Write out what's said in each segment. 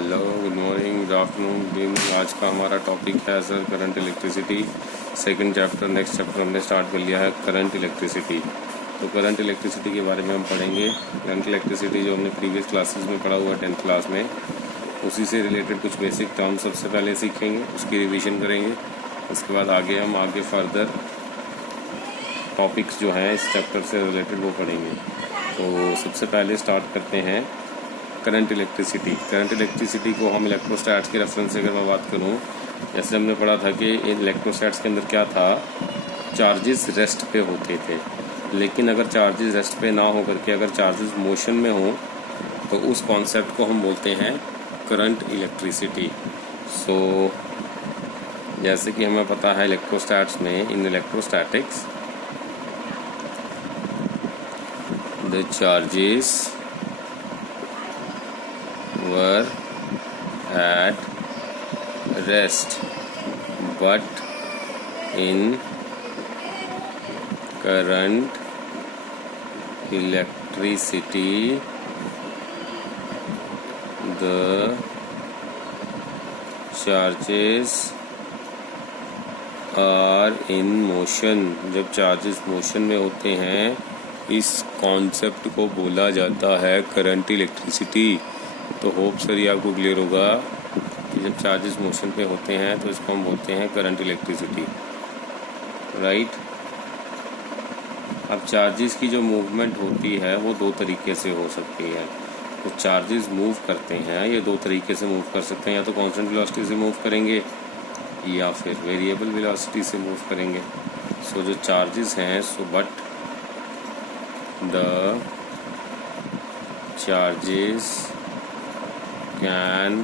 Hello, good morning, good afternoon, good evening. आज का हमारा टॉपिक है sir current electricity. Second chapter, next chapter हमने स्टार्ट कर लिया है करंट इलेक्ट्रिसिटी। तो करंट इलेक्ट्रिसिटी के बारे में हम पढ़ेंगे। करंट इलेक्ट्रिसिटी जो हमने प्रीवियस क्लासेस में पढ़ा हुआ 10th क्लास में, उसी से रिलेटेड कुछ बेसिक टर्म्स सबसे पहले सीखेंगे, उसकी रिविजन करेंगे। उसके बाद आगे फर्दर टॉपिक्स जो हैं इस चैप्टर से रिलेटेड वो पढ़ेंगे। तो सबसे पहले स्टार्ट करते हैं करंट इलेक्ट्रिसिटी। करंट इलेक्ट्रिसिटी को हम इलेक्ट्रोस्टैट्स के रेफरेंस से अगर मैं बात करूं, जैसे हमने पढ़ा था कि इन इलेक्ट्रोस्टैट्स के अंदर क्या था, चार्जेस रेस्ट पे होते थे। लेकिन अगर चार्जेस रेस्ट पे ना हो करके अगर चार्जेस मोशन में हो तो उस कॉन्सेप्ट को हम बोलते हैं करंट इलेक्ट्रिसिटी। सो जैसे कि हमें पता है इलेक्ट्रोस्टैट्स में, in electrostatics the charges were at rest, but in current electricity the charges are in motion। जब चार्जेस मोशन में होते हैं इस कॉन्सेप्ट को बोला जाता है करंट इलेक्ट्रिसिटी। तो होप सर ये आपको क्लियर होगा कि जब चार्जेस मोशन पे होते हैं तो इसको हम बोलते हैं करंट इलेक्ट्रिसिटी, राइट। अब चार्जेस की जो मूवमेंट होती है वो दो तरीके से हो सकती है। तो चार्जेस मूव करते हैं, ये दो तरीके से मूव कर सकते हैं, या तो कांस्टेंट वेलोसिटी से मूव करेंगे या फिर वेरिएबल वेलोसिटी से मूव करेंगे। सो जो चार्जेस हैं, so but the charges can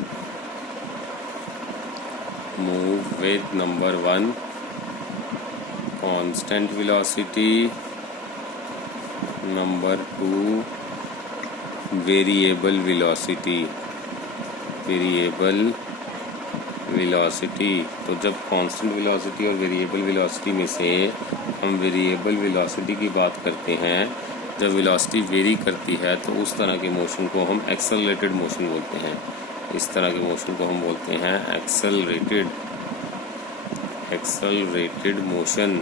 move with number 1 constant velocity, number 2 variable velocity। तो जब कांस्टेंट वेलोसिटी और वेरिएबल वेलोसिटी में से हम वेरिएबल वेलोसिटी की बात करते हैं, जब वेलोसिटी वेरी करती है तो उस तरह के मोशन को हम एक्सेलरेटेड मोशन बोलते हैं। इस तरह के मोशन को हम बोलते हैं एक्सेलरेटेड मोशन।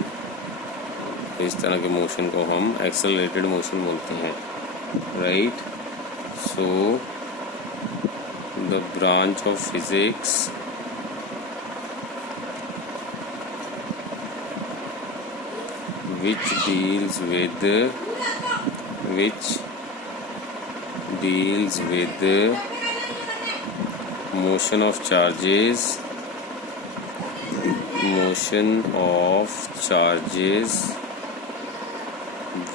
इस तरह के मोशन को हम एक्सेलरेटेड मोशन बोलते हैं, right. So the branch of physics which deals with motion of charges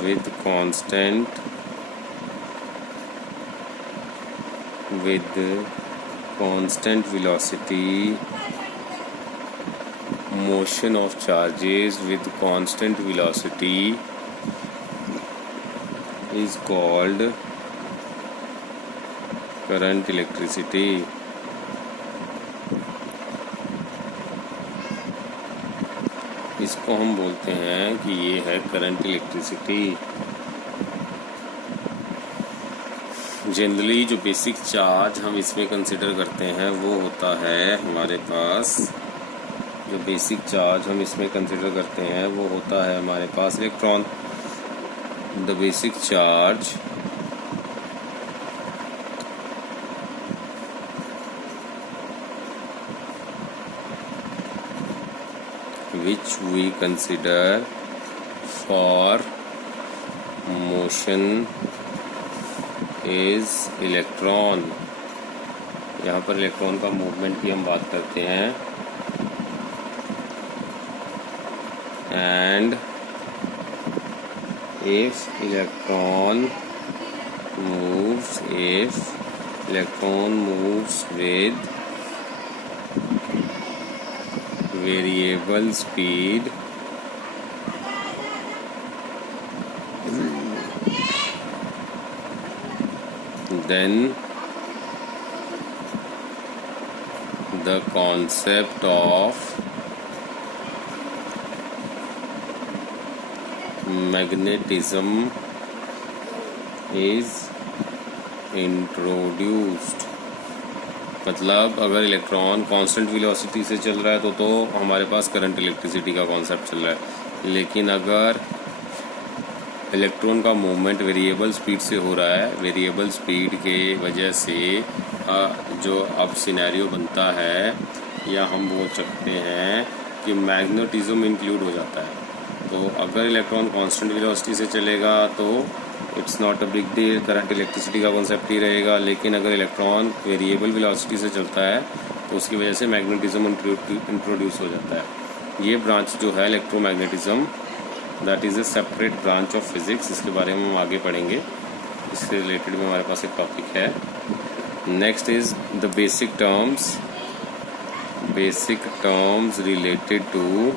with constant velocity, motion of charges with constant velocity is called current electricity। इसको हम बोलते हैं कि ये है करंट इलेक्ट्रिसिटी। जनरली जो बेसिक चार्ज हम इसमें कंसिडर करते हैं वो होता है हमारे पास, जो बेसिक चार्ज हम इसमें कंसिडर करते हैं वो होता है हमारे पास electron. The basic charge which we consider for motion is electron। यहाँ पर इलेक्ट्रॉन का मूवमेंट की हम बात करते हैं। And if electron moves with variable speed, then the concept of magnetism is introduced। मतलब अगर इलेक्ट्रॉन कांस्टेंट वेलोसिटी से चल रहा है तो हमारे पास करंट इलेक्ट्रिसिटी का कॉन्सेप्ट चल रहा है। लेकिन अगर इलेक्ट्रॉन का मूवमेंट वेरिएबल स्पीड से हो रहा है, वेरिएबल स्पीड के वजह से जो अब सिनेरियो बनता है, या हम बोल सकते हैं कि मैग्नेटिज्म इंक्लूड हो जाता है। तो अगर इलेक्ट्रॉन कांस्टेंट वेलोसिटी से चलेगा तो it's not a big deal, current electricity का कॉन्सेप्ट ही रहेगा। लेकिन अगर इलेक्ट्रॉन वेरिएबल वेलोसिटी से चलता है तो उसकी वजह से मैग्नेटिज्म इंट्रोड्यूस हो जाता है। ये ब्रांच जो है electromagnetism, that is a separate branch of physics. इसके बारे में हम आगे पढ़ेंगे, इससे रिलेटेड में हमारे पास एक टॉपिक है। Next is the basic terms related to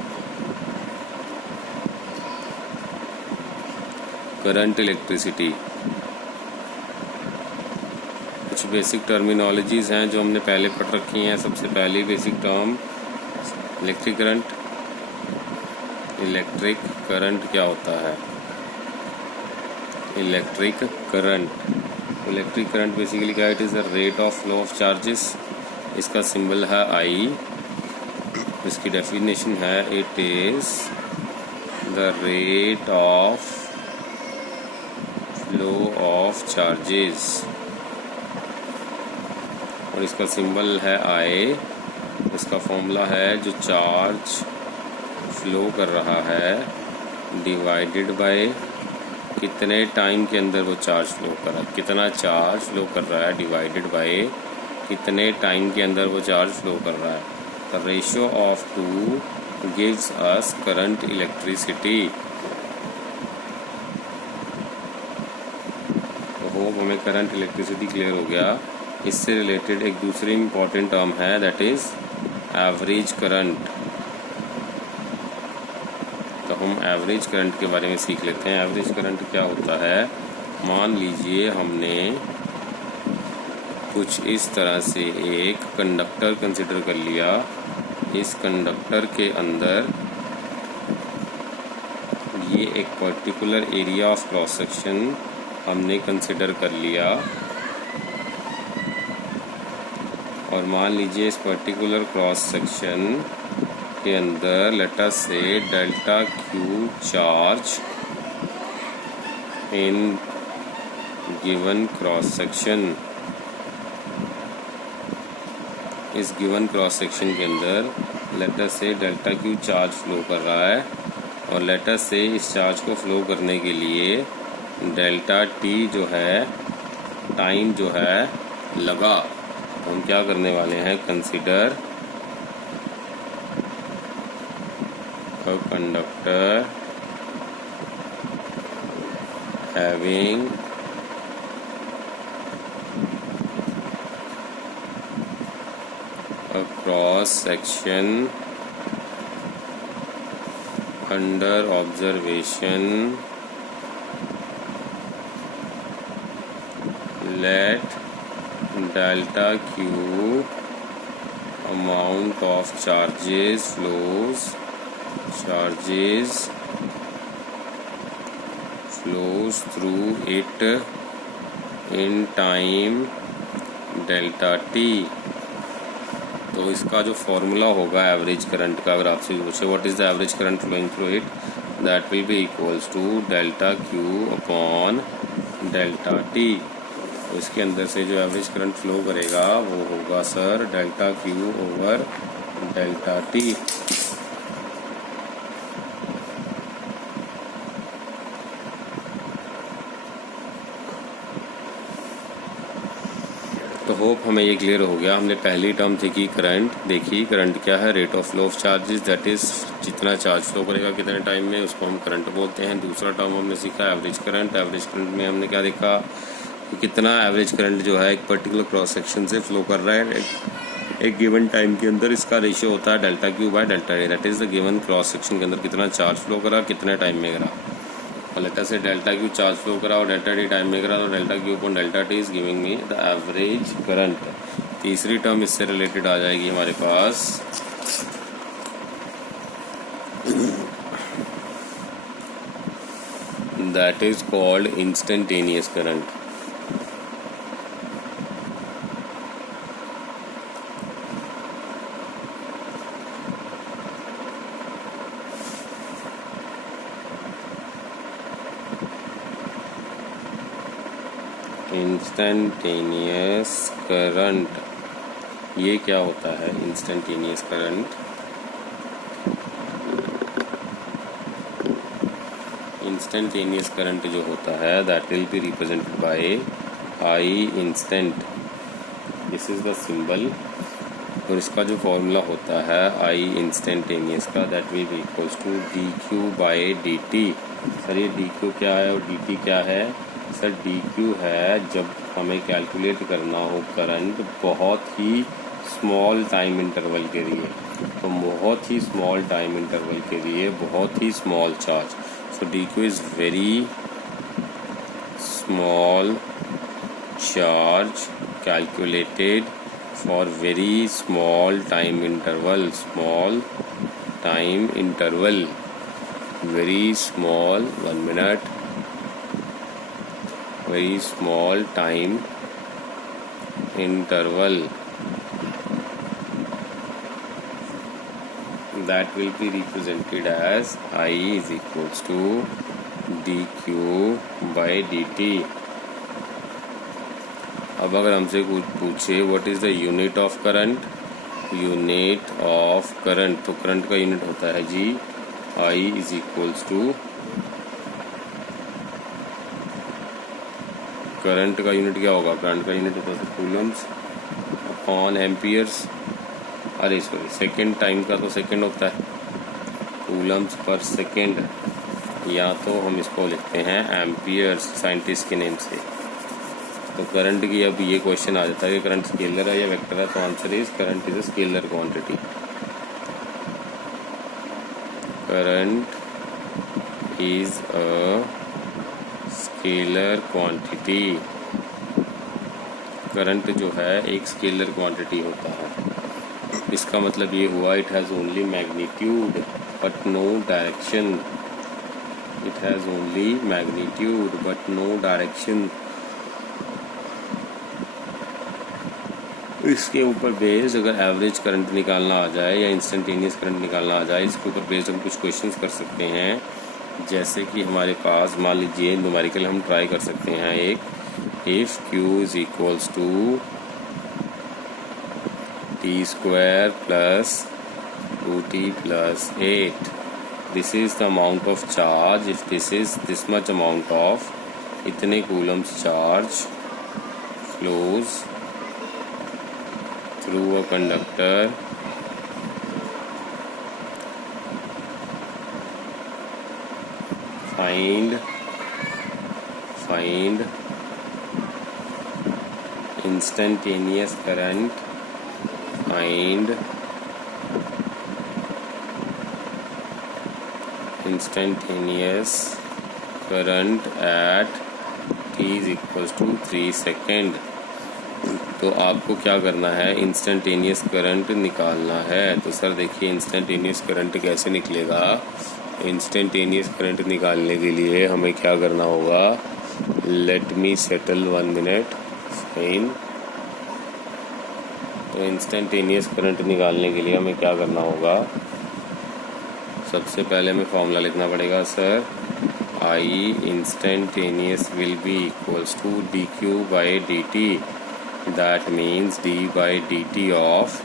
current electricity. कुछ बेसिक टर्मिनोलॉजीज हैं जो हमने पहले पढ़ रखी हैं। सबसे पहली basic term electric current. Electric current क्या होता है? इलेक्ट्रिक करंट बेसिकली क्या है? It is the rate of flow of charges. इसका सिंबल है आई। इसकी डेफिनेशन है it is the rate of flow of charges, और इसका सिंबल है आई। इसका फॉर्मूला है जो चार्ज फ्लो कर रहा है डिवाइडेड बाय कितने टाइम के अंदर वो चार्ज फ्लो कर रहा है, कितना चार्ज फ्लो कर रहा है डिवाइडेड बाय कितने टाइम के अंदर वो चार्ज फ्लो कर रहा है। The ratio of two gives us current electricity. Hope हमें करंट इलेक्ट्रिसिटी क्लियर हो गया। इससे रिलेटेड एक दूसरी इम्पॉर्टेंट टर्म है, दैट इज़ एवरेज करंट। तो हम एवरेज करंट के बारे में सीख लेते हैं। एवरेज करंट क्या होता है? मान लीजिए हमने कुछ इस तरह से एक कंडक्टर कंसिडर कर लिया। इस कंडक्टर के अंदर ये एक particular area of cross section हमने कंसिडर कर लिया, और मान लीजिए इस पर्टिकुलर क्रॉस सेक्शन के अंदर लेट अस से delta Q charge in given cross section. इस गिवन क्रॉस सेक्शन के अंदर लेट अस से डेल्टा क्यू चार्ज फ्लो कर रहा है, और लेट अस से इस चार्ज को फ्लो करने के लिए डेल्टा टी जो है, टाइम जो है लगा। तो हम क्या करने वाले हैं? Consider a conductor having a cross section under observation. Let delta q amount of charges flows through it in time delta t। तो इसका जो फॉर्मूला होगा एवरेज करंट का, अगर आपसे पूछे what is the average current flowing through it, that will be equals to delta Q upon delta t. तो इसके अंदर से जो एवरेज करंट फ्लो करेगा वो होगा sir delta Q over delta t. तो होप हमें ये क्लियर हो गया। हमने पहली टर्म थी कि करंट देखी। करंट क्या है? Rate of flow of charges, that is जितना चार्ज फ्लो करेगा कितने टाइम में, उसको हम करंट बोलते हैं। दूसरा टर्म हमने सीखा एवरेज करंट। एवरेज करंट में हमने क्या देखा कि कितना एवरेज करंट जो है एक पर्टिकुलर क्रॉस सेक्शन से फ्लो कर रहा है एक गिवन टाइम के अंदर। इसका रेशियो होता है delta Q by delta T, that is the given cross section के अंदर कितना चार्ज फ्लो करा, कितने टाइम में करा। और लेटर से डेल्टा क्यू चार्ज फ्लो करा और डेल्टा टी टाइम में करा, तो delta Q upon delta T is giving me the average current. तीसरी टर्म इससे रिलेटेड आ जाएगी हमारे पास, that is called instantaneous current. Instantaneous current, ये क्या होता है इंस्टेंटेनियस करंट? इंस्टेंटेनियस करंट जो होता है that will be represented by I instant, this is the symbol, और इसका जो फॉर्मूला होता है आई इंस्टेंटेनियस का that will be equals to d q by d t. Sir ये डी क्यू क्या है और डी टी क्या है? सर डी क्यू है जब हमें कैलकुलेट करना हो करंट बहुत ही स्मॉल टाइम इंटरवल के लिए, तो बहुत ही स्मॉल टाइम इंटरवल के लिए बहुत ही small charge, so D Q is very small charge calculated for very small time interval, very small, 1 minute, very small time interval, that will be represented as I is equals to dq by dt। अब अगर हमसे कुछ पूछे what is the unit of current, unit of current, तो current का unit होता है जी I is equals to, current का यूनिट क्या होगा? करंट का यूनिट होता है कूलम्स अपॉन एम्पियर्स, अरे सॉरी सेकेंड टाइम का तो सेकेंड होता है, कूलम्स पर सेकेंड, या तो हम इसको लिखते हैं एम्पियर्स साइंटिस्ट के नेम से। तो करंट की अब ये क्वेश्चन आ जाता है कि करंट स्केलर है या वेक्टर है, तो answer is current is a scalar quantity, current is a scalar quantity, current जो है एक स्केलर क्वांटिटी होता है। इसका मतलब ये हुआ it has only magnitude but no direction, it has only magnitude but no direction. इसके ऊपर बेस्ड अगर एवरेज करंट निकालना आ जाए या इंस्टेंटेनियस करंट निकालना आ जाए, इसके ऊपर बेस्ड हम कुछ क्वेश्चंस कर सकते हैं, जैसे कि हमारे पास मान लीजिए न्यूमेरिकल हम ट्राई कर सकते हैं एक, if Q is equals to T square plus 2t plus 8, this is the amount of charge, if this is this much amount of इतने coulombs charge flows through a conductor find instantaneous current, find instantaneous current at t is equals to 3 second. तो आपको क्या करना है, instantaneous current निकालना है। तो sir देखिए इंस्टेंटेनियस करंट कैसे निकलेगा, इंस्टेंटेनियस करंट निकालने के लिए हमें क्या करना होगा, let me settle 1 minute fine. तो इंस्टेंटेनियस करंट निकालने के लिए हमें क्या करना होगा, सबसे पहले हमें फॉर्मूला लिखना पड़ेगा sir, I instantaneous will be equals to d q by d t, that means d by dt of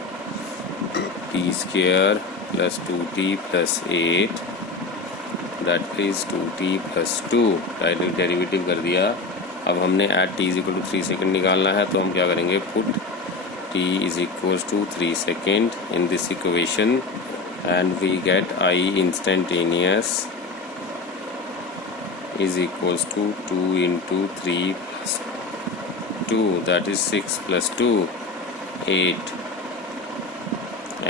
t square plus 2t plus 8, that is 2t plus 2, derivative कर दिया। अब हमने at t is equal to 3 second निकालना है, तो हम क्या करेंगे, put t is equals to 3 second in this equation and we get I instantaneous is equals to 2 into 3 plus 2, that is 6 plus 2, 8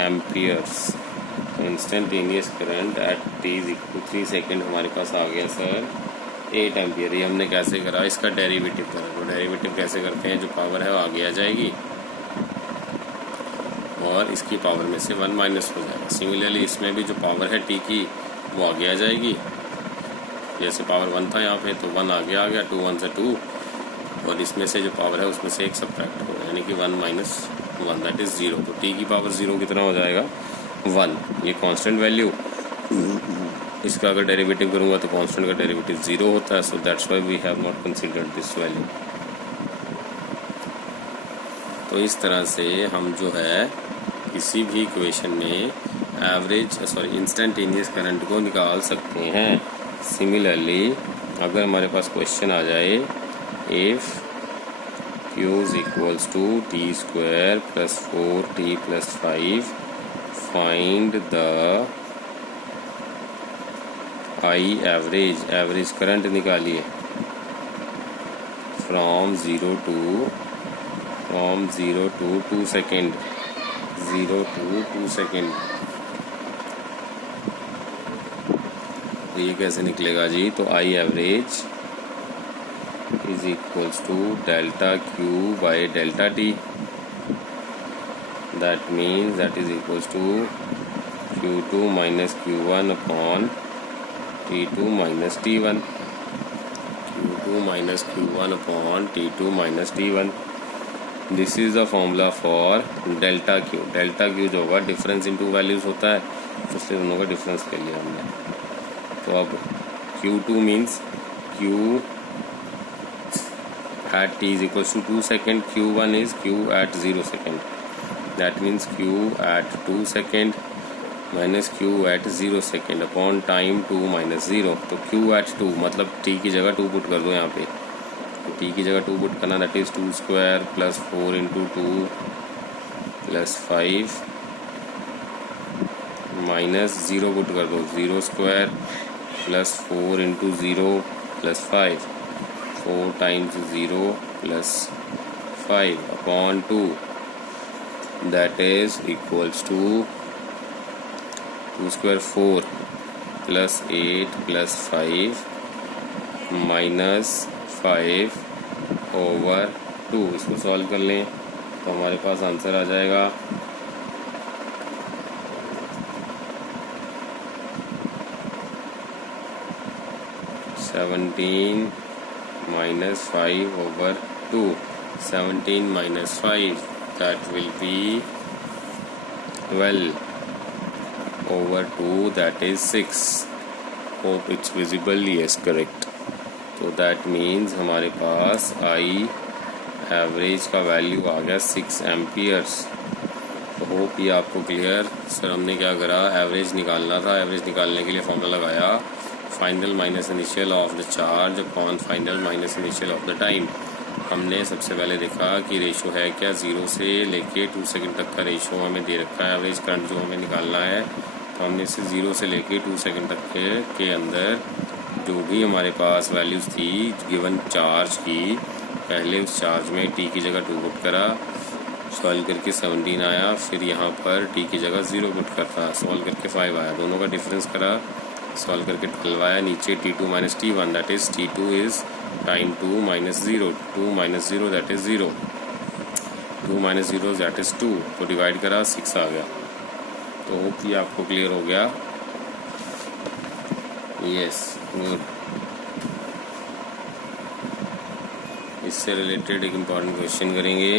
amperes। Instantaneous current eight t is equal to 3 second हमारे पास आ गया sir 8 ampere. ये हमने कैसे करा, इसका derivative करा। तो derivative कैसे करते हैं, जो पावर है वो आगे आ जाएगी और इसकी पावर में से 1 माइनस हो जाएगा। सिमिलरली इसमें भी जो पावर है t की वो आगे आ जाएगी, जैसे पावर 1 था यहाँ पे तो 1 आगे आ गया, 2 1 से 2, और इसमें से जो पावर है उसमें से एक सब्ट्रैक्ट होगा, यानी कि 1 माइनस 1 दैट इज़ 0। तो t की पावर 0 कितना हो जाएगा, 1। ये कांस्टेंट वैल्यू, इसका अगर डेरिवेटिव करूँगा तो कांस्टेंट का डेरिवेटिव 0 होता है, so that's why we have not considered this value. तो इस तरह से हम जो है किसी भी इक्वेशन में इंस्टेंटेनियस करंट को निकाल सकते हैं। सिमिलरली अगर हमारे पास क्वेश्चन आ जाए if Q is equals to t² plus 4t plus 5 find the I average current निकालिए from 0 to 2 second 0 to 2 second. तो ये कैसे निकलेगा जी? तो I average is equals to delta Q by delta T. That means that is equals to Q2 minus Q1 upon T2 minus T1। Q2 minus Q1 upon T2 minus T1। This is the formula for delta Q. Delta Q जो होगा difference in to values होता है, इसलिए दोनों का difference ले लिया हमने। तो अब Q2 means Q at t is equals to 2 second, Q1 is Q at 0 second, that means Q at 2 second minus Q at 0 second upon time 2 minus 0। तो Q at 2 मतलब t की जगह 2 पुट कर दो यहाँ पे, तो t की जगह 2 पुट करना, that is 2 square plus 4 into 2 plus 5 minus 0 put कर दो, 0 square plus 4 into 0 plus 5 4 times 0 plus 5 upon 2, that is equals to 2 square 4 plus 8 plus 5 minus 5 over 2। इसको सॉल्व कर लें तो हमारे पास आंसर आ जाएगा 17 minus 5 over 2। 17 minus 5, that will be 12 over 2, that is 6। Hope it's visible, yes correct। तो that means हमारे पास I average का value आ गया 6 एम्पियर्स। तो होप ये आपको क्लियर। सर हमने क्या करा, एवरेज निकालना था, एवरेज निकालने के लिए फॉर्मूला लगाया final minus initial of the charge upon final minus initial of the time. हमने सबसे पहले देखा कि रेशो है क्या, 0 से लेके 2 सेकंड तक का रेशो हमें दे रखा है एवरेज करंट जो हमें निकालना है। तो हमने इसे 0 से लेके 2 सेकंड तक के अंदर जो भी हमारे पास वैल्यूज़ थी गिवन चार्ज की, पहले उस चार्ज में t की जगह 2 पुट करा, सॉल्व करके 17 आया, फिर यहाँ पर t की जगह 0 पुट करता, सॉल्व करके 5 आया, दोनों का डिफरेंस करा, सॉल्व करके 12 आया, नीचे T2 minus T1, that is T2 is time 2 minus 0, 2 minus 0 that is 0, 2 minus 0 that is 2, तो डिवाइड करा 6 आ गया। तो होप ये आपको क्लियर हो गया। Yes good. इससे रिलेटेड एक इम्पॉर्टेंट क्वेश्चन करेंगे।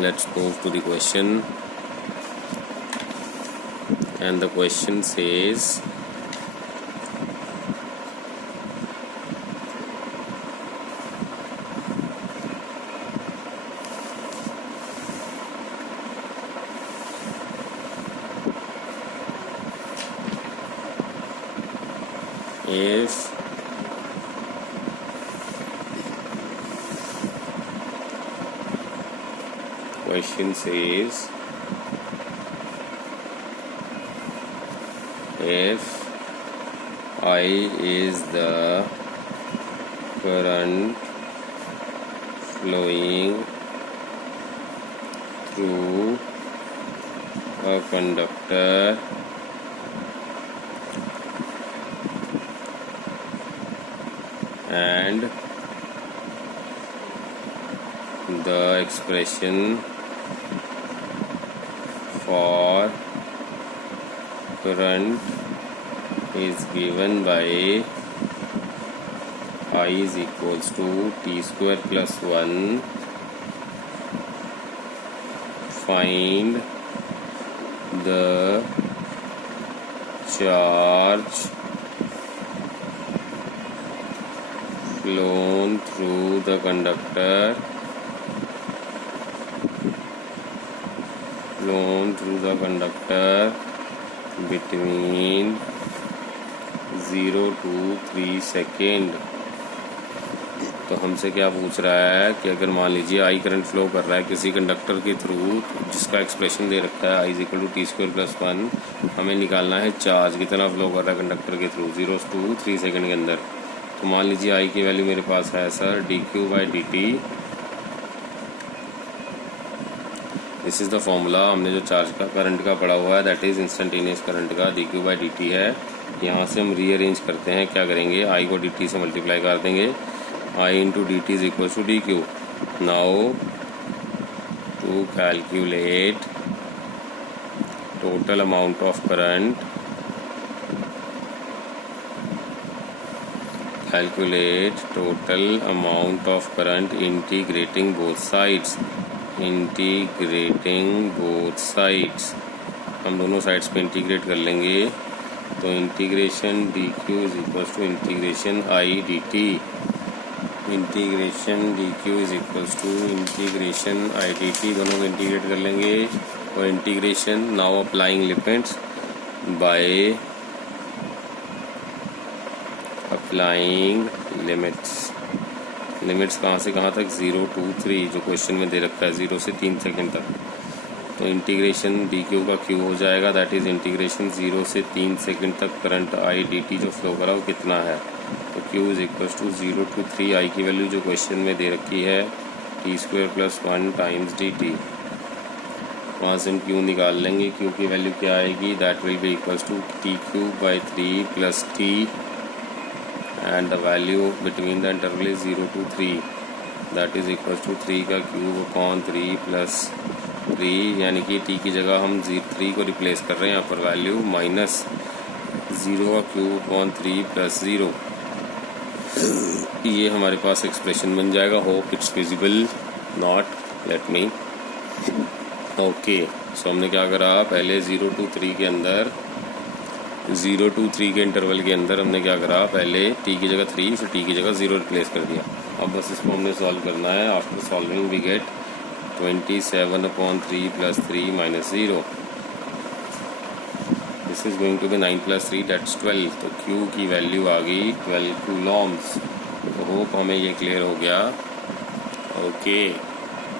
Let's go to the question. And the question says if question says if I is the current flowing through a conductor and the expression for current is given by I is equals to t square plus 1, find the charge flown through the conductor phloem through the conductor between 0 to 3 second. तो हमसे क्या पूछ रहा है कि अगर मान लीजिए आई करंट फ्लो कर रहा है किसी कंडक्टर के थ्रू, जिसका एक्सप्रेशन दे रखा है आई इक्वल टू t²+1, हमें निकालना है चार्ज कितना फ्लो कर रहा है कंडक्टर के थ्रू 0 to 3 सेकेंड के अंदर। तो मान लीजिए आई की वैल्यू मेरे पास है sir dq/dt। This is the formula. हमने जो चार्ज का करंट का पढ़ा हुआ है दैट इज़ इंस्टेंटेनियस करंट का dq/dt है। यहाँ से हम रीअरेंज करते हैं, क्या करेंगे आई को dt से मल्टीप्लाई कर देंगे, I into dt is equal to dq. Now to calculate total amount of current, calculate total amount of current integrating both sides, integrating both sides। हम दोनों साइड्स पे इंटीग्रेट कर लेंगे, तो integration dq is equal to integration I dt। Integration dq is equals to integration I dt, दोनों को integrate कर लेंगे। और integration now applying limits by applying limits कहाँ से कहाँ तक 0 to 3 जो क्वेश्चन में दे रखा है 0 से 3 सेकेंड तक। तो इंटीग्रेशन dq का q हो जाएगा दैट इज इंटीग्रेशन 0 से 3 सेकेंड तक करंट I dt जो फ्लो करा वो कितना है। तो q is equals to 0 to 3 I की वैल्यू जो क्वेश्चन में दे रखी है t²+1 टाइम्स dt। वहाँ से हम q निकाल लेंगे, q की वैल्यू क्या आएगी that will be equals to tq/3 plus t and the value between the interval is 0 to 3 that is equals to 3 का ³ 3 प्लस 3, यानी कि t की जगह हम 3 को रिप्लेस कर रहे हैं यहाँ पर वैल्यू माइनस 0 का ³ 3 प्लस 0। ये हमारे पास एक्सप्रेशन बन जाएगा। Hope it's visible, not let me. Okay, so हमने क्या करा, पहले 0 to 3 के अंदर 0 to 3 के इंटरवल के अंदर हमने क्या करा, पहले t की जगह 3 फिर t की जगह 0 रिप्लेस कर दिया। अब बस इसको हमने सॉल्व करना है। After solving we get 27/3 plus 3 minus 0। This is going to be 9 plus 3 that's 12। तो q की वैल्यू आ गई 12 कूलम्स। तो होप हमें ये क्लियर हो गया। ओके।